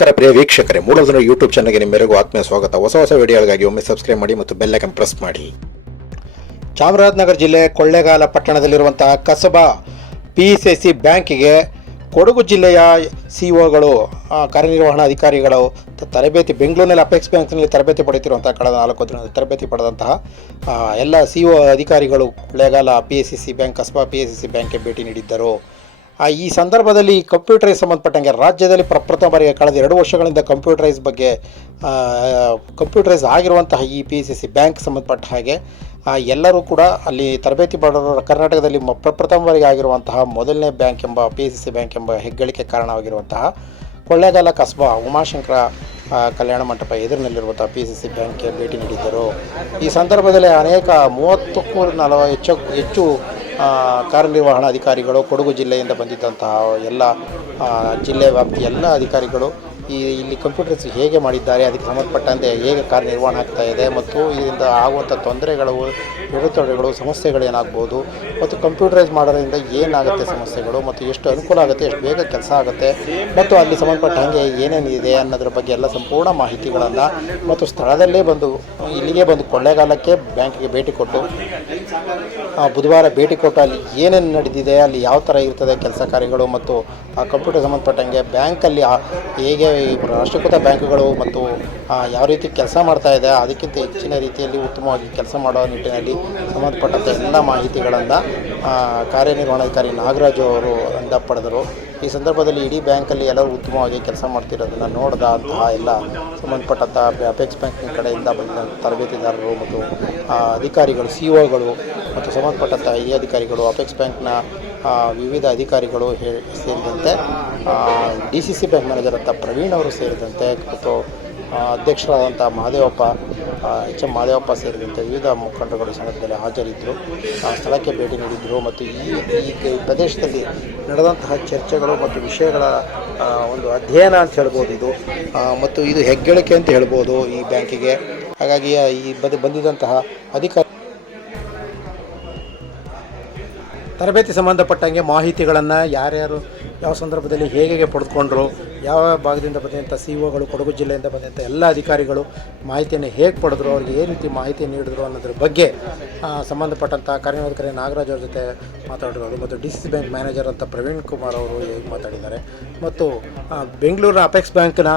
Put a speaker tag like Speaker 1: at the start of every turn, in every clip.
Speaker 1: ನಮಸ್ಕಾರ ಪ್ರಿಯ ವೀಕ್ಷಕರೇ ಮೂಡೋದನ್ನು ಯೂಟ್ಯೂಬ್ ಚಾನಲ್ಗೆ ನಿಮ್ಮೆಲ್ಲರಿಗೂ ಆತ್ಮೀಯ ಸ್ವಾಗತ. ಹೊಸ ಹೊಸ ವಿಡಿಯೋಗಳಿಗಾಗಿ ಒಮ್ಮೆ ಸಬ್ಸ್ಕ್ರೈಬ್ ಮಾಡಿ ಮತ್ತು ಬೆಲ್ ಐಕನ್ ಪ್ರೆಸ್ ಮಾಡಿ. ಚಾಮರಾಜನಗರ ಜಿಲ್ಲೆ ಕೊಳ್ಳೇಗಾಲ ಪಟ್ಟಣದಲ್ಲಿರುವಂತಹ ಕಸಬಾ ಪಿ ಸಿ ಸಿ ಬ್ಯಾಂಕಿಗೆ ಕೊಡಗು ಜಿಲ್ಲೆಯ ಸಿ ಒಗಳು ಕಾರ್ಯನಿರ್ವಹಣಾ ಅಧಿಕಾರಿಗಳು ತರಬೇತಿ, ಬೆಂಗಳೂರಿನಲ್ಲಿ ಅಪೆಕ್ಸ್ ಬ್ಯಾಂಕ್ನಲ್ಲಿ ತರಬೇತಿ ಪಡೆಯುತ್ತಿರುವಂತಹ ಕಳೆದ ನಾಲ್ಕು ದಿನದಲ್ಲಿ ತರಬೇತಿ ಪಡೆದಂತಹ ಎಲ್ಲ ಸಿ ಒ ಅಧಿಕಾರಿಗಳು Kollegala P S C C bank Kasaba P S C C ಬ್ಯಾಂಕ್ಗೆ ಭೇಟಿ ನೀಡಿದ್ದರು. ಈ ಸಂದರ್ಭದಲ್ಲಿ ಕಂಪ್ಯೂಟರೈಸ್ ಸಂಬಂಧಪಟ್ಟಂಗೆ ರಾಜ್ಯದಲ್ಲಿ ಪ್ರಪ್ರಥಮ ಬಾರಿಗೆ ಕಳೆದ ಎರಡು ವರ್ಷಗಳಿಂದ ಕಂಪ್ಯೂಟರೈಸ್ ಬಗ್ಗೆ ಕಂಪ್ಯೂಟರೈಸ್ ಆಗಿರುವಂತಹ ಈ ಪಿ ಸಿ ಸಿ ಬ್ಯಾಂಕ್ ಸಂಬಂಧಪಟ್ಟ ಹಾಗೆ ಎಲ್ಲರೂ ಕೂಡ ಅಲ್ಲಿ ತರಬೇತಿ ಪಡೆದವರು ಕರ್ನಾಟಕದಲ್ಲಿ ಪ್ರಪ್ರಥಮ ಬಾರಿಗೆ ಆಗಿರುವಂತಹ ಮೊದಲನೇ ಬ್ಯಾಂಕ್ ಎಂಬ ಪಿ ಸಿ ಸಿ ಬ್ಯಾಂಕ್ ಎಂಬ ಹೆಗ್ಗಳಿಕೆ ಕಾರಣವಾಗಿರುವಂತಹ Kollegal ಕಸ್ಬಾ Umashankar Kalyana Mantapa ಎದುರಿನಲ್ಲಿರುವಂಥ P C C ಬ್ಯಾಂಕ್ಗೆ ಭೇಟಿ ನೀಡಿದ್ದರು. ಈ ಸಂದರ್ಭದಲ್ಲಿ ಅನೇಕ ಮೂವತ್ತಕ್ಕೂ ನಲವ ಹೆಚ್ಚು ಹೆಚ್ಚು ಕಾರ್ಯನಿರ್ವಹಣಾ ಅಧಿಕಾರಿಗಳು, ಕೊಡಗು ಜಿಲ್ಲೆಯಿಂದ ಬಂದಿದ್ದಂತಹ ಎಲ್ಲ ಜಿಲ್ಲೆ ವ್ಯಾಪ್ತಿ ಎಲ್ಲ ಅಧಿಕಾರಿಗಳು ಈ, ಇಲ್ಲಿ ಕಂಪ್ಯೂಟರ್ಸ್ ಹೇಗೆ ಮಾಡಿದ್ದಾರೆ, ಅದಕ್ಕೆ ಸಂಬಂಧಪಟ್ಟಂತೆ ಹೇಗೆ ಕಾರ್ಯನಿರ್ವಹಣೆ ಆಗ್ತಾ ಇದೆ ಮತ್ತು ಇದರಿಂದ ಆಗುವಂಥ ತೊಂದರೆಗಳು ಎಡತೊಡೆಗಳು ಸಮಸ್ಯೆಗಳು ಏನಾಗ್ಬೋದು ಮತ್ತು ಕಂಪ್ಯೂಟರೈಸ್ ಮಾಡೋದ್ರಿಂದ ಏನಾಗುತ್ತೆ ಸಮಸ್ಯೆಗಳು ಮತ್ತು ಎಷ್ಟು ಅನುಕೂಲ ಆಗುತ್ತೆ, ಎಷ್ಟು ಬೇಗ ಕೆಲಸ ಆಗುತ್ತೆ ಮತ್ತು ಅಲ್ಲಿ ಸಂಬಂಧಪಟ್ಟ ಹಾಗೆ ಏನೇನಿದೆ ಅನ್ನೋದ್ರ ಬಗ್ಗೆ ಎಲ್ಲ ಸಂಪೂರ್ಣ ಮಾಹಿತಿಗಳನ್ನು ಮತ್ತು ಸ್ಥಳದಲ್ಲೇ ಬಂದು, ಇಲ್ಲಿಗೆ ಬಂದು ಕೊಳ್ಳೆಗಾಲಕ್ಕೆ ಬ್ಯಾಂಕಿಗೆ ಭೇಟಿ ಕೊಟ್ಟು ಬುಧವಾರ ಭೇಟಿ ಕೊಟ್ಟು ಅಲ್ಲಿ ಏನೇನು ನಡೆದಿದೆ, ಅಲ್ಲಿ ಯಾವ ಥರ ಇರ್ತದೆ ಕೆಲಸ ಕಾರ್ಯಗಳು ಮತ್ತು ಆ ಕಂಪ್ಯೂಟರ್ ಸಂಬಂಧಪಟ್ಟಂಗೆ ಬ್ಯಾಂಕಲ್ಲಿ ಹೇಗೆ ರಾಷ್ಟ್ರೀಕೃತ ಬ್ಯಾಂಕುಗಳು ಮತ್ತು ಯಾವ ರೀತಿ ಕೆಲಸ ಮಾಡ್ತಾ ಇದೆ, ಅದಕ್ಕಿಂತ ಹೆಚ್ಚಿನ ರೀತಿಯಲ್ಲಿ ಉತ್ತಮವಾಗಿ ಕೆಲಸ ಮಾಡೋ ನಿಟ್ಟಿನಲ್ಲಿ ಸಂಬಂಧಪಟ್ಟಂಥ ಎಲ್ಲ ಮಾಹಿತಿಗಳನ್ನು ಕಾರ್ಯನಿರ್ವಹಣಾಧಿಕಾರಿ ನಾಗರಾಜು ಅವರು ಅಂದ ಪಡೆದರು. ಈ ಸಂದರ್ಭದಲ್ಲಿ ಇಡೀ ಬ್ಯಾಂಕಲ್ಲಿ ಎಲ್ಲರೂ ಉತ್ತಮವಾಗಿ ಕೆಲಸ ಮಾಡ್ತಿರೋದನ್ನು ನೋಡಿದ ಅಂತಹ ಎಲ್ಲ ಸಂಬಂಧಪಟ್ಟಂಥ ಅಪೆಕ್ಸ್ ಬ್ಯಾಂಕಿನ ಕಡೆಯಿಂದ ಬಂದ ತರಬೇತಿದಾರರು ಮತ್ತು ಅಧಿಕಾರಿಗಳು ಸಿ ಒಗಳು ಮತ್ತು ಸಂಬಂಧಪಟ್ಟಂಥ ಹಿರಿಯ ಅಧಿಕಾರಿಗಳು ಅಪೆಕ್ಸ್ ಬ್ಯಾಂಕ್ನ ವಿವಿಧ ಅಧಿಕಾರಿಗಳು ಸೇರಿದಂತೆ D C C bank manager ಅಂತ ಪ್ರವೀಣ್ ಅವರು ಸೇರಿದಂತೆ ಮತ್ತು ಅಧ್ಯಕ್ಷರಾದಂಥ ಮಹದೇವಪ್ಪ ಎಚ್ ಎಂ ಮಹದೇವಪ್ಪ ಸೇರಿದಂತೆ ವಿವಿಧ ಮುಖಂಡರುಗಳು ಸಂಘದಲ್ಲಿ ಹಾಜರಿದ್ದರು. ಆ, ಸ್ಥಳಕ್ಕೆ ಭೇಟಿ ನೀಡಿದ್ದರು ಮತ್ತು ಈ ಈ ಪ್ರದೇಶದಲ್ಲಿ ನಡೆದಂತಹ ಚರ್ಚೆಗಳು ಮತ್ತು ವಿಷಯಗಳ ಒಂದು ಅಧ್ಯಯನ ಅಂತ ಹೇಳ್ಬೋದು ಇದು. ಮತ್ತು ಇದು ಹೆಗ್ಗಳಿಕೆ ಅಂತ ಹೇಳ್ಬೋದು ಈ ಬ್ಯಾಂಕಿಗೆ. ಹಾಗಾಗಿ ಈ ಬಂದು ಬಂದಿದ್ದಂತಹ ಅಧಿಕಾರಿ ತರಬೇತಿ ಸಂಬಂಧಪಟ್ಟಂಗೆ ಮಾಹಿತಿಗಳನ್ನು ಯಾರ್ಯಾರು, ಯಾವ ಸಂದರ್ಭದಲ್ಲಿ ಹೇಗೆ ಪಡೆದುಕೊಂಡ್ರು, ಯಾವ ಭಾಗದಿಂದ ಬಂದಂಥ ಸಿ ಒಗಳು ಕೊಡಗು ಜಿಲ್ಲೆಯಿಂದ ಬಂದಂಥ ಎಲ್ಲ ಅಧಿಕಾರಿಗಳು ಮಾಹಿತಿಯನ್ನು ಹೇಗೆ ಪಡೆದ್ರು, ಅವ್ರಿಗೆ ಏನು ರೀತಿ ಮಾಹಿತಿ ನೀಡಿದ್ರು ಅನ್ನೋದ್ರ ಬಗ್ಗೆ ಸಂಬಂಧಪಟ್ಟಂಥ ಕಾರ್ಯನಿರ್ವಾಹಕಾರಿ ನಾಗರಾಜ್ ಅವ್ರ ಜೊತೆ ಮಾತಾಡಿರೋದು ಮತ್ತು ಡಿ ಸಿ ಬ್ಯಾಂಕ್ ಮ್ಯಾನೇಜರ್ ಅಂತ ಪ್ರವೀಣ್ ಕುಮಾರ್ ಅವರು ಹೇಗೆ ಮಾತಾಡಿದ್ದಾರೆ. ಮತ್ತು ಬೆಂಗಳೂರಿನ ಅಪೆಕ್ಸ್ ಬ್ಯಾಂಕ್ನ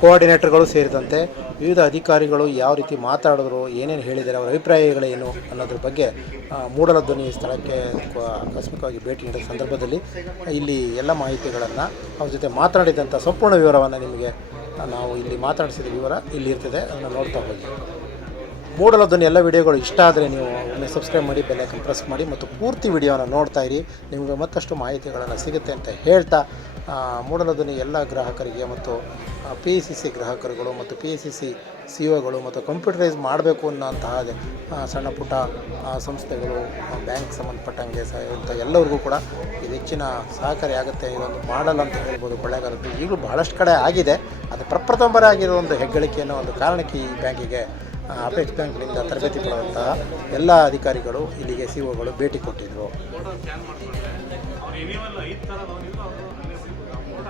Speaker 1: ಕೋಆರ್ಡಿನೇಟರ್ಗಳು ಸೇರಿದಂತೆ ವಿವಿಧ ಅಧಿಕಾರಿಗಳು ಯಾವ ರೀತಿ ಮಾತಾಡಿದ್ರು, ಏನೇನು ಹೇಳಿದ್ದಾರೆ, ಅವರ ಅಭಿಪ್ರಾಯಗಳೇನು ಅನ್ನೋದ್ರ ಬಗ್ಗೆ ಮೂಡಲ ಧ್ವನಿ ಸ್ಥಳಕ್ಕೆ ಆಕಸ್ಮಿಕವಾಗಿ ಭೇಟಿ ನೀಡಿದ ಸಂದರ್ಭದಲ್ಲಿ, ಇಲ್ಲಿ ಎಲ್ಲ ಮಾಹಿತಿಗಳನ್ನು ಅವ್ರ ಜೊತೆ ಮಾತನಾಡಿದಂಥ ಸಂಪೂರ್ಣ ವಿವರವನ್ನು ನಿಮಗೆ ನಾವು ಇಲ್ಲಿ ಮಾತಾಡಿಸಿದ ವಿವರ ಇಲ್ಲಿ ಇರ್ತದೆ, ಅದನ್ನು ನೋಡ್ತಾ ಹೋಗಿ. ಮೂಡಲ ಧ್ವನಿ ಎಲ್ಲ ವಿಡಿಯೋಗಳು ಇಷ್ಟ ಆದರೆ ನೀವು ಒಮ್ಮೆ ಸಬ್ಸ್ಕ್ರೈಬ್ ಮಾಡಿ ಬೆಲ್ ಐಕನ್ ಪ್ರೆಸ್ ಮಾಡಿ ಮತ್ತು ಪೂರ್ತಿ ವಿಡಿಯೋನ ನೋಡ್ತಾ ಇರಿ. ನಿಮಗೆ ಮತ್ತಷ್ಟು ಮಾಹಿತಿಗಳನ್ನು ಸಿಗುತ್ತೆ ಅಂತ ಹೇಳ್ತಾ ಆ, ಮೂಡಲ ಎಲ್ಲ ಗ್ರಾಹಕರಿಗೆ ಮತ್ತು ಪಿ ಸಿ ಸಿ ಗ್ರಾಹಕರುಗಳು ಮತ್ತು ಪಿ ಸಿ ಸಿ ಸಿ ಒಗಳು ಮತ್ತು ಕಂಪ್ಯೂಟರೈಸ್ ಮಾಡಬೇಕು ಅನ್ನೋಂತಹ ಸಣ್ಣ ಪುಟ್ಟ ಸಂಸ್ಥೆಗಳು ಬ್ಯಾಂಕ್ ಸಂಬಂಧಪಟ್ಟಂಗೆ ಸಹ ಇಂಥ ಎಲ್ಲರಿಗೂ ಕೂಡ ಇದು ಹೆಚ್ಚಿನ ಸಹಕಾರಿ ಆಗುತ್ತೆ ಇದೊಂದು ಮಾಡಲ್ಲ ಅಂತ ಹೇಳ್ಬೋದು ಕೊಳ್ಳೇಗಾಲದ್ದು ಈಗಲೂ ಬಹಳಷ್ಟು ಕಡೆ ಆಗಿದೆ. ಅದು ಪ್ರಪ್ರಥಮ ಆಗಿರೋ ಒಂದು ಹೆಗ್ಗಳಿಕೆ ಅನ್ನೋ ಒಂದು ಕಾರಣಕ್ಕೆ ಈ ಬ್ಯಾಂಕಿಗೆ ಅಪೆಕ್ಸ್ ಬ್ಯಾಂಕ್ನಿಂದ ತರಬೇತಿ ಪಡೆದಂತಹ ಎಲ್ಲ ಅಧಿಕಾರಿಗಳು ಇಲ್ಲಿಗೆ ಸಿ ಒಗಳು ಭೇಟಿ ಕೊಟ್ಟಿದ್ದರು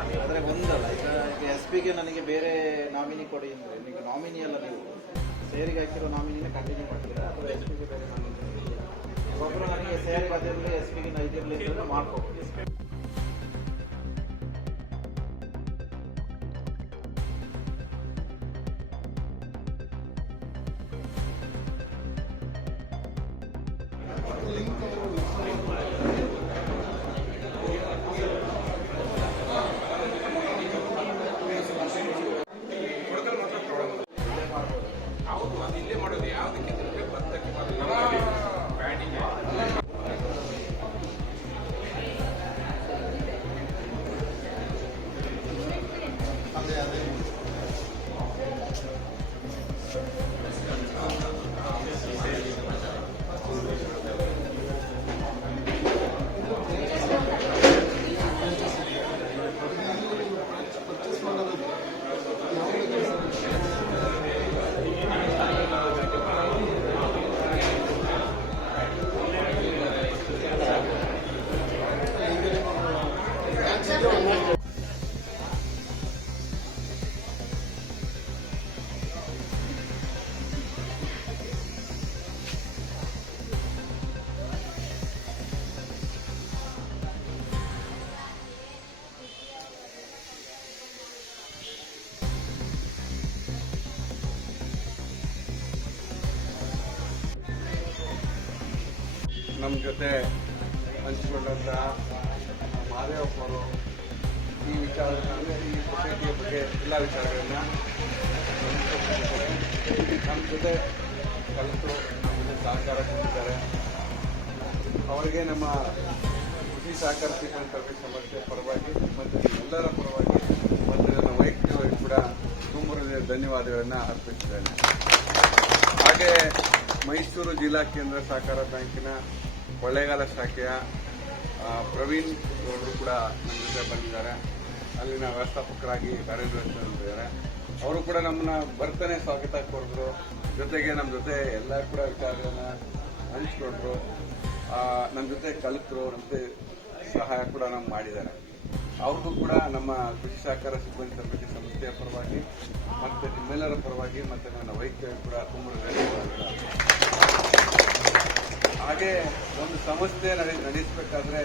Speaker 2: ಆದರೆ ಒಂದಲ್ಲ, ಈಗ ಎಸ್ ಪಿಗೆ ನನಗೆ ಬೇರೆ ನಾಮಿನಿ ಕೊಡಿ ಅಂದರೆ, ಈಗ ನಾಮಿನಿ ಅಲ್ಲ ನೀವು. ಸೇರಿಗೆ ಹಾಕಿರೋ ನಾಮಿನಿನ ಕಂಟಿನ್ಯೂ ಮಾಡ್ತೀರಾ? ಅಥವಾ ಎಸ್ ಪಿಗೆ ಬೇರೆ ನಾಮಿನಿ ಒಬ್ಬರು ನನಗೆ ಸೇರಿಗೆ ಅದಿರಲಿ ಎಸ್ ಪಿಗೆ ಇದಿರಲಿ ಅಂತ ಮಾಡ್ಕೋಬೋದು. Thank you.
Speaker 3: ನಮ್ಮ ಜೊತೆ ಹಂಚಿಕೊಂಡಂಥ ಮಾದೇವಪ್ಪರು ಈ ಅಂದರೆ ಈ ಸೊಸೈಟಿಯ ಬಗ್ಗೆ ಎಲ್ಲ ವಿಚಾರಗಳನ್ನ ನಮ್ಮ ಜೊತೆ ಕಲಿತು ನಮಗೆ ಸಹಕಾರ ಕೊಟ್ಟಿದ್ದಾರೆ. ಅವರಿಗೆ ನಮ್ಮ ಕೃಷಿ ಸಹಕಾರ ಸರ್ವಿಸ್ ಸಂಸ್ಥೆ ಪರವಾಗಿ ಮತ್ತು ಎಲ್ಲರ ಪರವಾಗಿ ಮತ್ತು ನನ್ನ ವೈಯಕ್ತಿಕವಾಗಿ ಕೂಡ ತುಂಬ ಧನ್ಯವಾದಗಳನ್ನು ಅರ್ಪಿಸಿದ್ದೇನೆ ಹಾಗೆ ಮೈಸೂರು ಜಿಲ್ಲಾ ಕೇಂದ್ರ ಸಹಕಾರ ಬ್ಯಾಂಕಿನ ಕೊಳ್ಳೇಗಾಲ ಶಾಖೆಯ ಪ್ರವೀಣ್ ಅವರು ಕೂಡ ನಮ್ಮ ಜೊತೆ ಬಂದಿದ್ದಾರೆ. ಅಲ್ಲಿನ ವ್ಯವಸ್ಥಾಪಕರಾಗಿ ಕಾರ್ಯನಿರ್ವಹಿಸಿದ್ದಾರೆ ಅವರು ಕೂಡ ನಮ್ಮನ್ನ ಬರ್ತಾನೆ ಸ್ವಾಗತ ಕೋರಿದ್ರು ಜೊತೆಗೆ ನಮ್ಮ ಜೊತೆ ಎಲ್ಲ ಕೂಡ ವಿಚಾರಗಳನ್ನ ಹಂಚಿಕೊಂಡ್ರು. ನಮ್ಮ ಜೊತೆ ಕಲಿತರು, ನಮ್ಮ ಜೊತೆ ಸಹಾಯ ಕೂಡ ನಮ್ಗೆ ಮಾಡಿದ್ದಾರೆ. ಅವ್ರಿಗೂ ಕೂಡ ನಮ್ಮ ಕೃಷಿ ಸಹಕಾರ ಸಿಬ್ಬಂದಿ ತರಬೇತಿ ಸಂಸ್ಥೆಯ ಪರವಾಗಿ, ಮತ್ತು ನಿಮ್ಮೆಲ್ಲರ ಪರವಾಗಿ, ಮತ್ತು ನನ್ನ ವೈದ್ಯರು ಕೂಡ ತುಂಬ ಹಾಗೆ ಒಂದು ಸಂಸ್ಥೆ ನಡೆ ನಡೆಸಬೇಕಾದ್ರೆ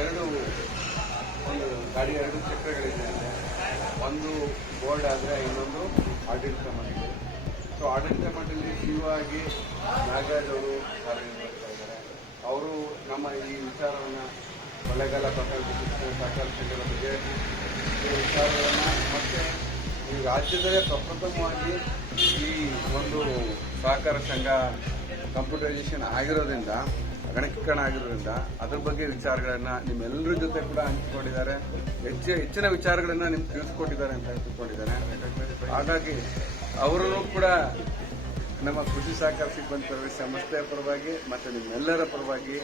Speaker 3: ಎರಡು, ಒಂದು ಗಾಡಿ, ಎರಡು ಚಕ್ರಗಳಿದೆ. ಅಂದರೆ ಒಂದು ಬೋರ್ಡ್ ಆದರೆ ಇನ್ನೊಂದು ಆಡಳಿತ ಮಂಡಳಿ. ಸೊ ಆಡಳಿತ ಮಂಡಳಿ ಜೀವಾಗಿ ನಾಗರಾಜ್ ಅವರು ಕಾರ್ಯನಿರ್ವಹಿಸ್ತಾ ಇದ್ದಾರೆ. ಅವರು ನಮ್ಮ ಈ ವಿಚಾರವನ್ನು ಮಳೆಗಾಲ ಶಿಕ್ಷಣ ಸಹಕಾರ ಸಂಘದ ಬಗ್ಗೆ ಈ ವಿಚಾರಗಳನ್ನು ಮತ್ತು ಈ ರಾಜ್ಯದಲ್ಲೇ ಪ್ರಪ್ರಥಮವಾಗಿ ಈ ಒಂದು ಸಹಕಾರ ಸಂಘ ಕಂಪ್ಯೂಟರೈಸೇಷನ್ ಆಗಿರೋದ್ರಿಂದ, ಗಣಕೀಕರಣ ಆಗಿರೋದ್ರಿಂದ, ಅದ್ರ ಬಗ್ಗೆ ವಿಚಾರಗಳನ್ನ ನಿಮ್ಮೆಲ್ಲರ ಜೊತೆ ಕೂಡ ಹಂಚಿಕೊಂಡಿದ್ದಾರೆ. ಹೆಚ್ಚು ಹೆಚ್ಚಿನ ವಿಚಾರಗಳನ್ನ ನಿಮ್ಗೆ ತಿಳಿಸ್ಕೊಟ್ಟಿದ್ದಾರೆ ಅಂತ ಹಂಚಿಕೊಂಡಿದ್ದಾರೆ ಹಾಗಾಗಿ ಅವರನ್ನು ಕೂಡ ನಮ್ಮ ಕೃಷಿ ಸಹಕಾರ ಸಿಬ್ಬಂದಿ ಪರವಾಗಿ, ಸಂಸ್ಥೆಯ ಪರವಾಗಿ, ಮತ್ತು ನಿಮ್ಮೆಲ್ಲರ ಪರವಾಗಿ,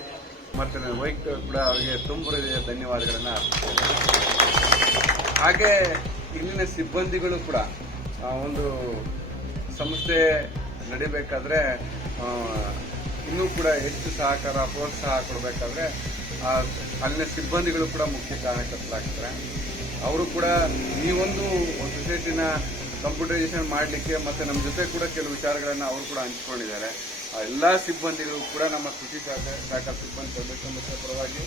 Speaker 3: ಮತ್ತು ನನ್ನ ವೈಯಕ್ತಿಕ ಕೂಡ ಅವರಿಗೆ ತುಂಬ ಧನ್ಯವಾದಗಳನ್ನು ಹಾಗೆ, ಇಲ್ಲಿನ ಸಿಬ್ಬಂದಿಗಳು ಕೂಡ ಒಂದು ಸಂಸ್ಥೆ ನಡಿಬೇಕಾದ್ರೆ ಇನ್ನೂ ಕೂಡ ಹೆಚ್ಚು ಸಹಕಾರ, ಪ್ರೋತ್ಸಾಹ ಕೊಡಬೇಕಾದ್ರೆ ಅಲ್ಲಿನ ಸಿಬ್ಬಂದಿಗಳು ಕೂಡ ಮುಖ್ಯ ಕಾರಣಕರ್ತರಾಗ್ತಾರೆ ಅವರು ಕೂಡ ಈ ಒಂದು ಸೊಸೈಟಿನ ಕಂಪ್ಯೂಟರೈಸೇಷನ್ ಮಾಡಲಿಕ್ಕೆ ಮತ್ತು ನಮ್ಮ ಜೊತೆ ಕೂಡ ಕೆಲವು ವಿಚಾರಗಳನ್ನು ಅವರು ಕೂಡ ಹಂಚಿಕೊಂಡಿದ್ದಾರೆ. ಆ, ಎಲ್ಲ ಸಿಬ್ಬಂದಿಗಳು ಕೂಡ ನಮ್ಮ ಕೃಷಿ ಸಹಕಾರ ಸಹಕಾರ ಸಿಬ್ಬಂದಿ ಸಂಸ್ಥೆ ಪರವಾಗಿ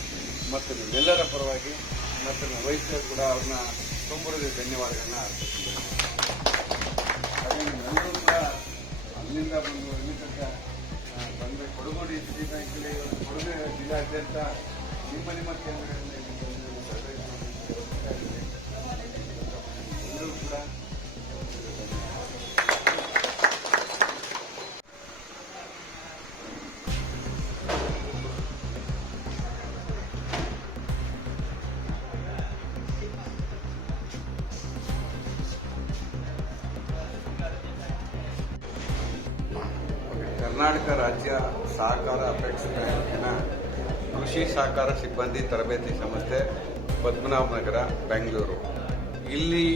Speaker 3: ಮತ್ತು ನಿಮ್ಮೆಲ್ಲರ ಪರವಾಗಿ ಮತ್ತು ನಮ್ಮ ವೈದ್ಯರು ಕೂಡ ಅವ್ರನ್ನ ತುಂಬ ಧನ್ಯವಾದಗಳನ್ನ ಅರ್ಪಿಸಿದ್ದೇನೆ ನಿಮ್ಮೆಲ್ಲರೂ ಬಂದು ಇಲ್ಲಿ ತನಕ ಆ, ಬಂದು ಕೊಡಗು ಡಿಸ್ಟ್ರಿ ಬ್ಯಾಂಕಲ್ಲಿ ಕೊಡಗು ಜಿಲ್ಲಾದ್ಯಂತ ನಿಮ್ಮ ನಿಮ್ಮ ಕೇಂದ್ರಗಳಿಂದ ಇಲ್ಲಿ ಬಂದು ಆಗಿದೆ. ಎಲ್ಲರೂ ಕೂಡ ಕರ್ನಾಟಕ ರಾಜ್ಯ ಸಹಕಾರ ಅಪೆಕ್ಸ್ ಬ್ಯಾಂಕಿನ ಕೃಷಿ ಸಹಕಾರ ಸಿಬ್ಬಂದಿ ತರಬೇತಿ ಸಂಸ್ಥೆ ಪದ್ಮನಾಭ ನಗರ, ಬೆಂಗಳೂರು. ಇಲ್ಲಿ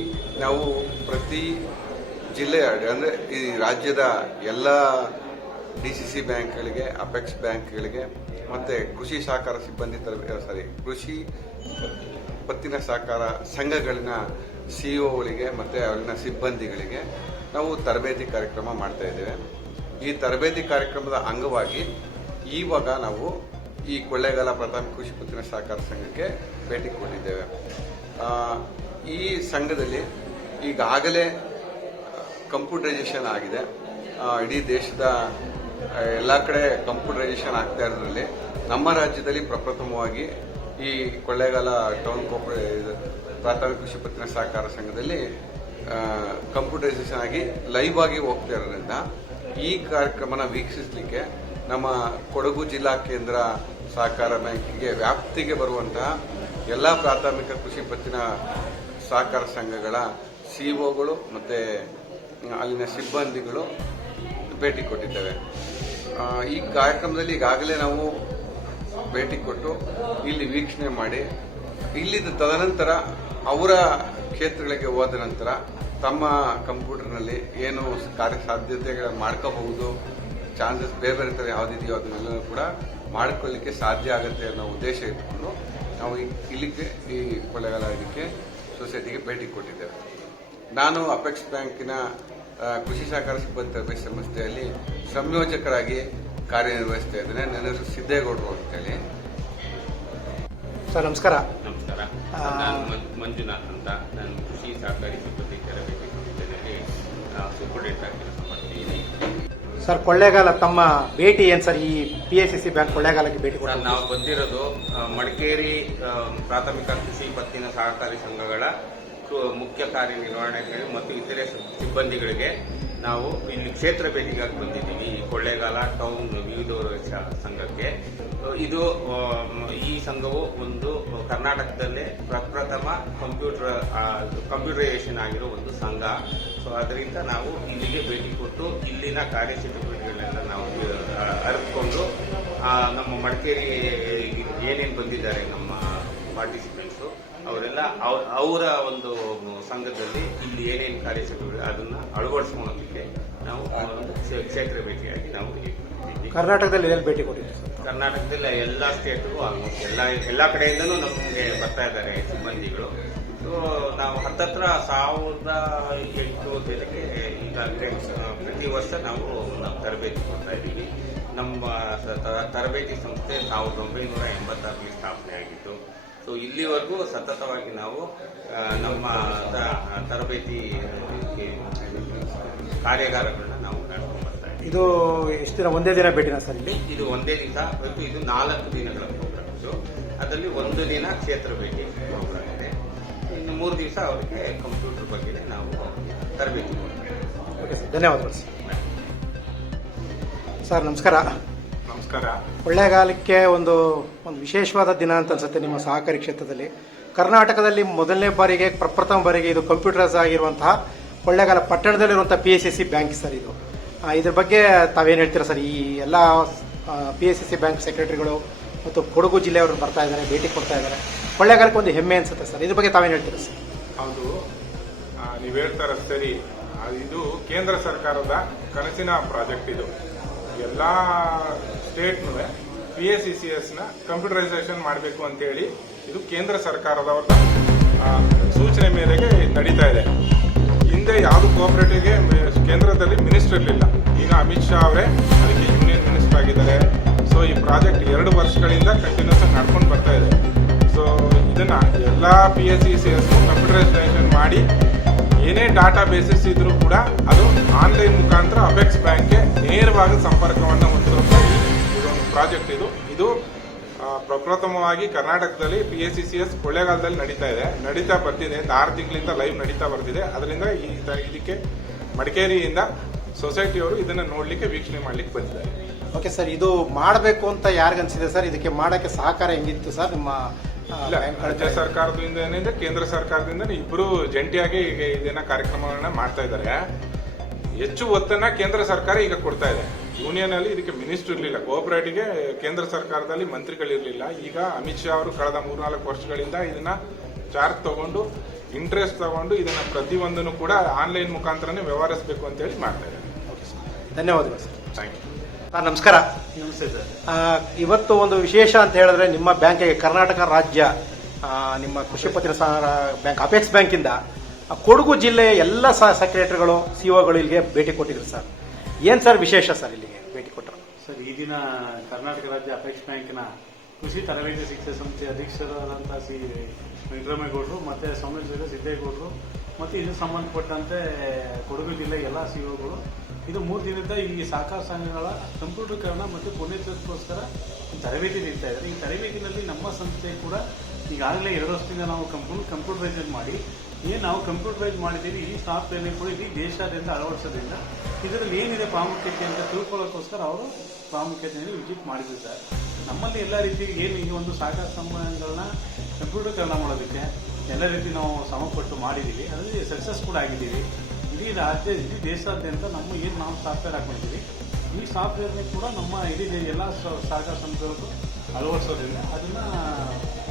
Speaker 3: ನಾವು ಪ್ರತಿ ಜಿಲ್ಲೆಯ ಅಂದರೆ ಈ ರಾಜ್ಯದ ಎಲ್ಲ ಡಿ ಸಿ ಸಿ ಬ್ಯಾಂಕ್ಗಳಿಗೆ ಅಪೆಕ್ಸ್ ಬ್ಯಾಂಕ್ಗಳಿಗೆ ಮತ್ತು ಕೃಷಿ ಸಹಕಾರ ಸಿಬ್ಬಂದಿ ತರಬೇತಿ ಸಾರಿ ಕೃಷಿ ಪತ್ತಿನ ಸಹಕಾರ ಸಂಘಗಳಿನ ಸಿಇಒಗಳಿಗೆ ಮತ್ತು ಅಲ್ಲಿನ ಸಿಬ್ಬಂದಿಗಳಿಗೆ ನಾವು ತರಬೇತಿ ಕಾರ್ಯಕ್ರಮ ಮಾಡ್ತಾ ಇದ್ದೇವೆ. ಈ ತರಬೇತಿ ಕಾರ್ಯಕ್ರಮದ ಅಂಗವಾಗಿ ಈವಾಗ ನಾವು ಈ ಕೊಳ್ಳೇಗಾಲ ಪ್ರಾಥಮಿಕ ಕೃಷಿ ಪತ್ತಿನ ಸಹಕಾರ ಸಂಘಕ್ಕೆ ಭೇಟಿ ಕೊಟ್ಟಿದ್ದೇವೆ. ಈ ಸಂಘದಲ್ಲಿ ಈಗಾಗಲೇ ಕಂಪ್ಯೂಟರೈಸೇಷನ್ ಆಗಿದೆ. ಇಡೀ ದೇಶದ ಎಲ್ಲ ಕಡೆ ಕಂಪ್ಯೂಟರೈಸೇಷನ್ ಆಗ್ತಾ ಇರೋದ್ರಲ್ಲಿ ನಮ್ಮ ರಾಜ್ಯದಲ್ಲಿ ಪ್ರಪ್ರಥಮವಾಗಿ ಈ ಕೊಳ್ಳೇಗಾಲ ಟೌನ್ ಪ್ರಾಥಮಿಕ ಕೃಷಿ ಪತ್ತಿನ ಸಹಕಾರ ಸಂಘದಲ್ಲಿ ಕಂಪ್ಯೂಟರೈಸೇಷನ್ ಆಗಿ ಲೈವ್ ಆಗಿ ಹೋಗ್ತಾ ಇರೋದ್ರಿಂದ ಈ ಕಾರ್ಯಕ್ರಮನ ವೀಕ್ಷಿಸಲಿಕ್ಕೆ ನಮ್ಮ ಕೊಡಗು ಜಿಲ್ಲಾ ಕೇಂದ್ರ ಸಹಕಾರ ಬ್ಯಾಂಕಿಗೆ, ವ್ಯಾಪ್ತಿಗೆ ಬರುವಂತಹ ಎಲ್ಲ ಪ್ರಾಥಮಿಕ ಕೃಷಿ ಪತ್ತಿನ ಸಹಕಾರ ಸಂಘಗಳ ಸಿಇಒಗಳು ಮತ್ತು ಅಲ್ಲಿನ ಸಿಬ್ಬಂದಿಗಳು ಭೇಟಿ ಕೊಟ್ಟಿದ್ದೇವೆ. ಈ ಕಾರ್ಯಕ್ರಮದಲ್ಲಿ ಈಗಾಗಲೇ ನಾವು ಭೇಟಿ ಕೊಟ್ಟು ಇಲ್ಲಿ ವೀಕ್ಷಣೆ ಮಾಡಿ, ಇಲ್ಲಿದ್ದ ತದನಂತರ ಅವರ ಕ್ಷೇತ್ರಗಳಿಗೆ ಹೋದ ನಂತರ ತಮ್ಮ ಕಂಪ್ಯೂಟರ್ನಲ್ಲಿ ಏನು ಕಾರ್ಯಸಾಧ್ಯತೆಗಳ ಮಾಡ್ಕೋಬಹುದು, ಚಾನ್ಸಸ್ ಬೇರೆ ಬೇರೆ ಥರ ಯಾವುದಿದೆಯೋ ಅದನ್ನೆಲ್ಲ ಕೂಡ ಮಾಡ್ಕೊಳ್ಳಿಕ್ಕೆ ಸಾಧ್ಯ ಆಗುತ್ತೆ ಅನ್ನೋ ಉದ್ದೇಶ ಇಟ್ಟುಕೊಂಡು ನಾವು ಇಲ್ಲಿಗೆ ಈ ಕೊಳ್ಳೇಗಾಲ ಇದಕ್ಕೆ ಸೊಸೈಟಿಗೆ ಭೇಟಿ ಕೊಟ್ಟಿದ್ದೇವೆ. ನಾನು ಅಪೆಕ್ಸ್ ಬ್ಯಾಂಕಿನ ಕೃಷಿ ಸಹಕಾರ ಸಿಬ್ಬಂದಿ ತರಬೇತಿ ಸಂಸ್ಥೆಯಲ್ಲಿ ಸಂಯೋಜಕರಾಗಿ ಕಾರ್ಯನಿರ್ವಹಿಸ್ತಾ ಇದ್ದೇನೆ. ನನ್ನ ಹೆಸರು ಸಿದ್ದೇಗೌಡರು ಅಂತೇಳಿ.
Speaker 1: ಸರ್ ನಮಸ್ಕಾರ.
Speaker 4: ನಮಸ್ಕಾರ. ನಾನು ಮಂಜುನಾಥ್ ಅಂತ. ನಾನು ಕೃಷಿ ಸಹಕಾರಿ ಸಿಬ್ಬಂದಿ ತರಬೇತಿ ಸಂಸ್ಥೆಯಲ್ಲಿ ಸೂಪರ್ಡೆಂಟ್ ಆಗಿ ಕೆಲಸ ಮಾಡ್ತಿದ್ದೀನಿ.
Speaker 5: ಸರ್ ಕೊಳ್ಳೇಗಾಲ ತಮ್ಮ ಭೇಟಿ ಏನು ಸರ್? ಈ P S C C bank ಕೊಳ್ಳೇಗಾಲಕ್ಕೆ ಭೇಟಿ ಕೂಡ
Speaker 4: ನಾವು ಬಂದಿರೋದು ಮಡಿಕೇರಿ ಪ್ರಾಥಮಿಕ ಕೃಷಿ ಪತ್ತಿನ ಸಹಕಾರಿ ಸಂಘಗಳ ಮುಖ್ಯ ಕಾರ್ಯನಿರ್ವಹಣೆಗಳು ಮತ್ತು ಇತರೆ ಸಿಬ್ಬಂದಿಗಳಿಗೆ ನಾವು ಇಲ್ಲಿ ಕ್ಷೇತ್ರ ಭೇಟಿಗಾಗಿ ಬಂದಿದ್ದೀವಿ. ಕೊಳ್ಳೇಗಾಲ ಟೌನ್ ವಿವಿಧ ಸಂಘಕ್ಕೆ. ಇದು ಈ ಸಂಘವು ಒಂದು ಕರ್ನಾಟಕದಲ್ಲೇ ಪ್ರಪ್ರಥಮ ಕಂಪ್ಯೂಟರ್ ಕಂಪ್ಯೂಟರೈಸೇಷನ್ ಆಗಿರೋ ಒಂದು ಸಂಘ. ಸೊ, ಅದರಿಂದ ನಾವು ಇಲ್ಲಿಗೆ ಭೇಟಿ ಕೊಟ್ಟು ಇಲ್ಲಿನ ಕಾರ್ಯಚಟುವಟಿಕೆಗಳನ್ನೆಲ್ಲ ನಾವು ಅರಿತುಕೊಂಡು ನಮ್ಮ ಮಡಿಕೇರಿ ಏನೇನು ಬಂದಿದ್ದಾರೆ, ನಮ್ಮ ಪಾರ್ಟಿಸಿಪೆಂಟ್ಸು ಅವರೆಲ್ಲ ಅವ್- ಅವರ ಒಂದು ಸಂಘದಲ್ಲಿ ಇಲ್ಲಿ ಏನೇನು ಕಾರ್ಯಚಟುವಟಿಕೆ ಅದನ್ನ ಅಳವಡಿಸ್ಕೊಳ್ಳೋದಕ್ಕೆ ನಾವು ಕ್ಷೇತ್ರ ಭೇಟಿಯಾಗಿ ನಾವು
Speaker 5: ಕರ್ನಾಟಕದಲ್ಲಿ ಎಲ್ಲಿ ಭೇಟಿ ಕೊಟ್ಟಿದ್ದೀವಿ
Speaker 4: ಕರ್ನಾಟಕದಲ್ಲಿ ಎಲ್ಲ ಸ್ಟೇಟ್ಗೂ ಆಲ್ಮೋಸ್ಟ್ ಎಲ್ಲ ಎಲ್ಲ ಕಡೆಯಿಂದಲೂ ನಮಗೆ ಬರ್ತಾ ಇದ್ದಾರೆ ಸಿಬ್ಬಂದಿಗಳು. ಸೊ ನಾವು ಹತ್ತತ್ರ ಸಾವಿರದ ಎಂಟು ಜನಕ್ಕೆ ಈಗಾಗಲೇ ಪ್ರತಿ ವರ್ಷ ನಾವು ನಾವು ತರಬೇತಿ ಕೊಡ್ತಾ ಇದ್ದೀವಿ. ನಮ್ಮ ತರಬೇತಿ ಸಂಸ್ಥೆ ಸಾವಿರದ ಒಂಬೈನೂರ ಎಂಬತ್ತಾರರಲ್ಲಿ ಸ್ಥಾಪನೆ ಆಗಿತ್ತು ಸೊ ಇಲ್ಲಿವರೆಗೂ ಸತತವಾಗಿ ನಾವು ನಮ್ಮ ತರಬೇತಿ ಕಾರ್ಯಾಗಾರಗಳನ್ನ ನಾವು ನಡ್ಕೊಂಡು ಬರ್ತಾ ಇದ್ದೀವಿ.
Speaker 5: ಇದು ಎಷ್ಟು ದಿನ ಒಂದೇ ದಿನ ಭೇಟಿನ ಸರ್ ಇಲ್ಲಿ?
Speaker 4: ಇದು ಒಂದೇ ದಿವಸ ಮತ್ತು ಇದು ನಾಲ್ಕು ದಿನಗಳ ಪ್ರೋಗ್ರಾಮ್ ಇದು. ಅದರಲ್ಲಿ ಒಂದು ದಿನ ಕ್ಷೇತ್ರ ಭೇಟಿ ಪ್ರೋಗ್ರಾಮ್ ಇದೆ. ಇನ್ನು ಮೂರು ದಿವಸ ಅವರಿಗೆ ಕಂಪ್ಯೂಟರ್ ಬಗ್ಗೆ ನಾವು ತರಬೇತಿ ಕೊಡ್ತೇವೆ.
Speaker 5: ಓಕೆ ಸರ್ ಧನ್ಯವಾದಗಳು ಸರ್ ಸರ್ ನಮಸ್ಕಾರ.
Speaker 6: ನಮಸ್ಕಾರ.
Speaker 5: ಕೊಳ್ಳೇಗಾಲಕ್ಕೆ ಒಂದು ಒಂದು ವಿಶೇಷವಾದ ದಿನ ಅಂತ ಅನ್ಸುತ್ತೆ ನಿಮ್ಮ ಸಹಕಾರಿ ಕ್ಷೇತ್ರದಲ್ಲಿ. ಕರ್ನಾಟಕದಲ್ಲಿ ಮೊದಲನೇ ಬಾರಿಗೆ ಪ್ರಪ್ರಥಮ ಬಾರಿಗೆ ಇದು ಕಂಪ್ಯೂಟರೈಸ್ ಆಗಿರುವಂತಹ Kollegala ಪಟ್ಟಣದಲ್ಲಿರುವಂತಹ P S C C bank sir ಇದು. ಇದ್ರ ಬಗ್ಗೆ ತಾವೇನು ಹೇಳ್ತೀರಾ ಸರ್? ಈ ಎಲ್ಲ P S C C bank ಸೆಕ್ರೆಟರಿಗಳು ಮತ್ತು ಕೊಡಗು ಜಿಲ್ಲೆಯವರು ಬರ್ತಾ ಇದ್ದಾರೆ ಭೇಟಿ ಕೊಡ್ತಾ ಇದ್ದಾರೆ. ಕೊಳ್ಳೇಗಾಲಕ್ಕೆ ಒಂದು ಹೆಮ್ಮೆ ಅನ್ಸುತ್ತೆ ಸರ್. ಇದ್ರ ಬಗ್ಗೆ ತಾವೇನು ಹೇಳ್ತೀರಾ ಸರ್?
Speaker 6: ಹೌದು. ನೀವು ಹೇಳ್ತಾರ ಸರಿ. ಇದು ಕೇಂದ್ರ ಸರ್ಕಾರದ ಕನಸಿನ ಪ್ರಾಜೆಕ್ಟ್ ಇದು. ಎಲ್ಲಾ ಸ್ಟೇಟ್ನೂ ಪಿ ಎಸ್ ಸಿ ಸಿ ಎಸ್ನ ಕಂಪ್ಯೂಟರೈಸೇಷನ್ ಮಾಡಬೇಕು ಅಂತೇಳಿ ಇದು ಕೇಂದ್ರ ಸರ್ಕಾರದವರ ಸೂಚನೆ ಮೇರೆಗೆ ನಡೀತಾ ಇದೆ. ಹಿಂದೆ ಯಾವುದು ಕೋಆಪರೇಟಿವ್ಗೆ ಕೇಂದ್ರದಲ್ಲಿ ಮಿನಿಸ್ಟರ್ ಇರಲಿಲ್ಲ. ಈಗ ಅಮಿತ್ ಶಾ ಅವರೇ ಅದಕ್ಕೆ ಯೂನಿಯನ್ ಮಿನಿಸ್ಟರ್ ಆಗಿದ್ದಾರೆ. ಸೊ ಈ ಪ್ರಾಜೆಕ್ಟ್ ಎರಡು ವರ್ಷಗಳಿಂದ ಕಂಟಿನ್ಯೂಸ್ ಆಗಿ ನಡ್ಕೊಂಡು ಬರ್ತಾ ಇದೆ. ಸೊ ಇದನ್ನ ಎಲ್ಲ P S C C S computerisation ಮಾಡಿ ಏನೇ ಡಾಟಾ ಬೇಸಿಸ್ ಇದ್ರೂ ಕೂಡ ಅದು ಆನ್ಲೈನ್ ಮುಖಾಂತರ ಅಪೆಕ್ಸ್ ಬ್ಯಾಂಕ್ಗೆ ನೇರವಾಗಿ ಸಂಪರ್ಕವನ್ನು ಹೊಂದಿರುವಂಥ ಇದೊಂದು ಪ್ರಾಜೆಕ್ಟ್ ಇದು. ಇದು ಪ್ರಪ್ರಥಮವಾಗಿ ಕರ್ನಾಟಕದಲ್ಲಿ ಪಿ ಎಸ್ ಸಿ ಎಸ್ ಕೊಳ್ಳೇಗಾಲದಲ್ಲಿ ನಡೀತಾ ಇದೆ. ನಡೀತಾ ಬರ್ತಿದೆ. ಆರು ತಿಂಗಳಿಂದ ಲೈವ್ ನಡೀತಾ ಬರ್ತಿದೆ. ಅದರಿಂದ ಈ ಇದಕ್ಕೆ ಮಡಿಕೇರಿಯಿಂದ ಸೊಸೈಟಿಯವರು ಇದನ್ನ ನೋಡ್ಲಿಕ್ಕೆ ವೀಕ್ಷಣೆ ಮಾಡ್ಲಿಕ್ಕೆ ಬಂದಿದ್ದಾರೆ.
Speaker 5: ಓಕೆ ಸರ್, ಇದು ಮಾಡಬೇಕು ಅಂತ ಯಾರಿಗನ್ಸಿದೆ ಸರ್? ಇದಕ್ಕೆ ಮಾಡೋಕ್ಕೆ ಸಹಕಾರ ಹೆಂಗಿತ್ತು ಸರ್? ನಿಮ್ಮ
Speaker 6: ಇಲ್ಲ ರಾಜ್ಯ ಸರ್ಕಾರದಿಂದ ಏನಿದೆ ಕೇಂದ್ರ ಸರ್ಕಾರದಿಂದ ಇಬ್ಬರು ಜಂಟಿಯಾಗಿ ಈಗ ಇದೇನ ಕಾರ್ಯಕ್ರಮಗಳನ್ನ ಮಾಡ್ತಾ ಇದ್ದಾರೆ ಹೆಚ್ಚು ಒತ್ತನ್ನ ಕೇಂದ್ರ ಸರ್ಕಾರ ಈಗ ಕೊಡ್ತಾ ಇದೆ. ಯೂನಿಯನ್ ಅಲ್ಲಿ ಇದಕ್ಕೆ ಮಿನಿಸ್ಟರ್ ಇರಲಿಲ್ಲ ಕೋಆಪರೇಟಿವ್ಗೆ ಕೇಂದ್ರ ಸರ್ಕಾರದಲ್ಲಿ ಮಂತ್ರಿಗಳಿರಲಿಲ್ಲ. ಈಗ ಅಮಿತ್ ಶಾ ಅವರು ಕಳೆದ ಮೂರ್ನಾಲ್ಕು ವರ್ಷಗಳಿಂದ ಇದನ್ನ ಚಾರ್ಜ್ ತಗೊಂಡು ಇಂಟ್ರೆಸ್ಟ್ ತಗೊಂಡು ಇದನ್ನ ಪ್ರತಿಯೊಂದನ್ನು ಕೂಡ ಆನ್ಲೈನ್ ಮುಖಾಂತರನೇ ವ್ಯವಹರಿಸಬೇಕು ಅಂತೇಳಿ ಮಾಡ್ತಾ ಇದ್ದಾರೆ.
Speaker 5: ಓಕೆ ಸರ್ ಧನ್ಯವಾದಗಳು ಸರ್
Speaker 6: ಥ್ಯಾಂಕ್ ಯು
Speaker 5: ಸರ್ ನಮಸ್ಕಾರ.
Speaker 7: ನಮಸ್ತೆ ಸರ್.
Speaker 5: ಇವತ್ತು ಒಂದು ವಿಶೇಷ ಅಂತ ಹೇಳಿದ್ರೆ ನಿಮ್ಮ ಬ್ಯಾಂಕಿಗೆ ಕರ್ನಾಟಕ ರಾಜ್ಯ ನಿಮ್ಮ ಕೃಷಿ ಪತ್ರ ಬ್ಯಾಂಕ್ ಅಪೆಕ್ಸ್ ಬ್ಯಾಂಕಿಂದ ಕೊಡಗು ಜಿಲ್ಲೆಯ ಎಲ್ಲ ಸೆಕ್ರೆಟರಿಗಳು ಸಿಒಗಳು ಇಲ್ಲಿಗೆ ಭೇಟಿ ಕೊಟ್ಟಿದ್ರು ಸರ್. ಏನ್ ಸರ್ ವಿಶೇಷ ಸರ್ ಇಲ್ಲಿಗೆ ಭೇಟಿ ಕೊಟ್ಟರು
Speaker 7: ಸರ್ ಈ ದಿನ ಕರ್ನಾಟಕ ರಾಜ್ಯ ಅಪೆಕ್ಸ್ ಬ್ಯಾಂಕ್ನ ಕೃಷಿ ತರಬೇತಿ ಶಿಕ್ಷಣ ಸಂಸ್ಥೆ ಅಧ್ಯಕ್ಷರಾದಂತಹ ಸಿ ವೆಂಕಟರಾಮೇಗೌಡರು ಮತ್ತೆ ಸೌಮ್ಯ ಸಿದ್ದೇಗೌಡರು ಮತ್ತೆ ಇದು ಸಂಬಂಧಪಟ್ಟಂತೆ ಕೊಡಗು ಜಿಲ್ಲೆ ಎಲ್ಲ ಸಿಒಗಳು ಇದು ಮೂರು ದಿನದ ಈ ಸಹಕಾರ ಸಂಘಗಳ ಕಂಪ್ಯೂಟರ್ಕರಣ ಮತ್ತು ಪುನೀತಕ್ಕೋಸ್ಕರ ತರಬೇತಿ ನೀಡ್ತಾ ಇದ್ದಾರೆ. ಈ ತರಬೇತಿನಲ್ಲಿ ನಮ್ಮ ಸಂಸ್ಥೆ ಕೂಡ ಈಗಾಗಲೇ ಎರಡು ವರ್ಷದಿಂದ ನಾವು ಕಂಪ್ಯೂಟರ್ ಕಂಪ್ಯೂಟರೈಸ್ ಮಾಡಿ, ಏನು ನಾವು ಕಂಪ್ಯೂಟರೈಸ್ ಮಾಡಿದ್ದೀವಿ, ಈ ಸಾಫ್ಟ್ವೇರ್ನ ಕೂಡ ಇಡೀ ದೇಶಾದ್ಯಂತ ಅಳವಡಿಸೋದ್ರಿಂದ ಇದರಲ್ಲಿ ಏನಿದೆ ಪ್ರಾಮುಖ್ಯತೆ ಅಂತ ತಿಳ್ಕೊಳ್ಳೋಕ್ಕೋಸ್ಕರ ಅವರು ಪ್ರಾಮುಖ್ಯತೆಯನ್ನು ವಿಜಿಟ್ ಮಾಡಿದ್ರು ಸರ್. ನಮ್ಮಲ್ಲಿ ಎಲ್ಲ ರೀತಿ ಏನು ಈ ಒಂದು ಸಹಕಾರ ಸಂಬಂಧಗಳನ್ನ ಕಂಪ್ಯೂಟರ್ಕರಣ ಮಾಡೋದಕ್ಕೆ ಎಲ್ಲ ರೀತಿ ನಾವು ಶ್ರಮಪಟ್ಟು ಮಾಡಿದ್ದೀವಿ. ಅದರಲ್ಲಿ ಸಕ್ಸಸ್ ಕೂಡ ಆಗಿದ್ದೀವಿ. ಇಡೀ ರಾಜ್ಯ ಇಡೀ ದೇಶಾದ್ಯಂತ ನಮ್ಮ ಏನು ನಾವು ಸಾಫ್ಟ್ವೇರ್ ಹಾಕೊಂಡಿದ್ದೀವಿ ಈ ಸಾಫ್ಟ್ವೇರ್ನ ಕೂಡ ನಮ್ಮ ಇಡೀ ಎಲ್ಲ ಸ- ಸಹಕಾರ ಸಂಸ್ಥೆಗಳಿಗೂ ಅಳವಡಿಸೋದ್ರಿಂದ ಅದನ್ನ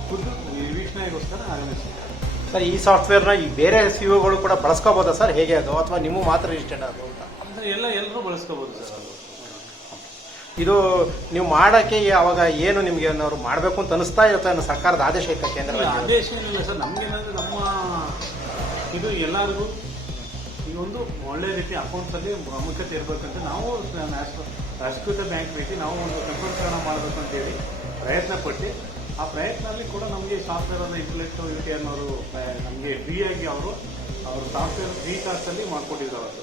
Speaker 7: ಖುದ್ದು ವೀಕ್ಷಣೆಗೋಸ್ಕರ ಆಗಮಿಸಿದ್ದಾರೆ
Speaker 5: ಸರ್ ಈ ಸಾಫ್ಟ್ವೇರ್ನ ಈ ಬೇರೆ ಸಿಒಗಳು ಕೂಡ ಬಳಸ್ಕೋಬೋದಾ ಸರ್? ಹೇಗೆ ಅದು? ಅಥವಾ ನಿಮ್ಮ ಮಾತ್ರ ರಿಜಿಸ್ಟರ್ಡ್ ಅದು ಅಂತ?
Speaker 7: ಅಂದ್ರೆ ಎಲ್ಲ ಎಲ್ಲರೂ ಬಳಸ್ಕೋಬೋದು ಸರ್ ಅದು.
Speaker 5: ಇದು ನೀವು ಮಾಡಕ್ಕೆ ಅವಾಗ ಏನು ನಿಮಗೆ ಅವರು ಮಾಡಬೇಕು ಅಂತ ಅನಿಸ್ತಾ ಇರುತ್ತೆ? ಅನ್ನೋ ಸರ್ಕಾರದ ಆದೇಶ ಇತ್ತ ಕೇಂದ್ರ?
Speaker 7: ಆದೇಶ ಏನಿಲ್ಲ ಸರ್. ನಮ್ಗೇನಂದ್ರೆ ನಮ್ಮ ಇದು ಎಲ್ಲರಿಗೂ ಒಂದು ಒಳ್ಳೆ ರೀತಿ ಅಕೌಂಟ್ಸ್ ಅಲ್ಲಿ ಪ್ರಾಮುಖ್ಯತೆ ಇರಬೇಕಂತ ನಾವು ರಾಷ್ಟ್ರೀಕೃತ ಬ್ಯಾಂಕ್ ರೀತಿ ನಾವು ಒಂದು ಕಂಪ್ಯೂಟರ್ಕರಣ ಮಾಡಬೇಕು ಅಂತ ಹೇಳಿ ಪ್ರಯತ್ನ ಪಟ್ಟು. ಆ ಪ್ರಯತ್ನದಲ್ಲಿ ಕೂಡ ನಮಗೆ ಸಾಫ್ಟ್ವೇರ್ ಯುಟಿ ಅನ್ನೋರು ನಮಗೆ ಫ್ರೀ ಆಗಿ ಅವರು ಅವರು ಸಾಫ್ಟ್ವೇರ್ ಫ್ರೀ ಕಾಸ್ಟ್ ಅಲ್ಲಿ ಮಾಡ್ಕೊಟ್ಟಿದ್ರು ಅವತ್ತು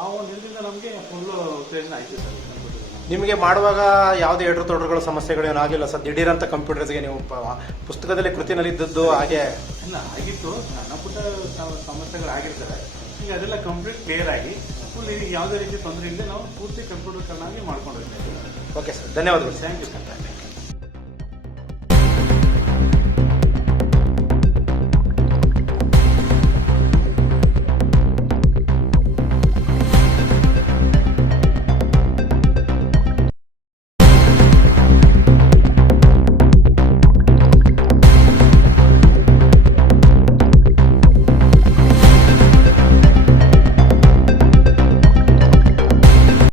Speaker 7: ಆ ಒಂದು ಇದರಿಂದ ನಮಗೆ ಫುಲ್ ಉತ್ತೇಜನ ಆಯ್ತು ಸರ್.
Speaker 5: ನಿಮಗೆ ಮಾಡುವಾಗ ಯಾವುದೇ ಎಡ್ರು ತೊಡರುಗಳ ಸಮಸ್ಯೆಗಳೇನು ಆಗಿಲ್ಲ ಸರ್? ದಿಢೀರಂತ ಕಂಪ್ಯೂಟರ್ಸ್ಗೆ ನೀವು ಪುಸ್ತಕದಲ್ಲಿ ಕೃತಿನಲ್ಲಿ ಇದ್ದದ್ದು ಹಾಗೆ
Speaker 7: ಇಲ್ಲ ಆಗಿತ್ತು. ಸಣ್ಣ ಪುಟ್ಟ ಸ- ಸಮಸ್ಯೆಗಳು ಆಗಿರ್ತವೆ ಈಗ ಅದೆಲ್ಲ ಕಂಪ್ಲೀಟ್ ಕ್ಲಿಯರ್ ಆಗಿ ಫುಲ್ ಈಗ ಯಾವುದೇ ರೀತಿ ತೊಂದರೆ ಇಲ್ಲದೆ ನಾವು ಪೂರ್ತಿ ಕಂಪ್ಯೂಟರ್ ಕರ್ನಾಗಿ ಮಾಡ್ಕೊಂಡು ಹೋಗ್ತಾ ಇದ್ದೀವಿ
Speaker 5: ಓಕೆ ಸರ್ ಧನ್ಯವಾದಗಳು.
Speaker 7: Thank you sir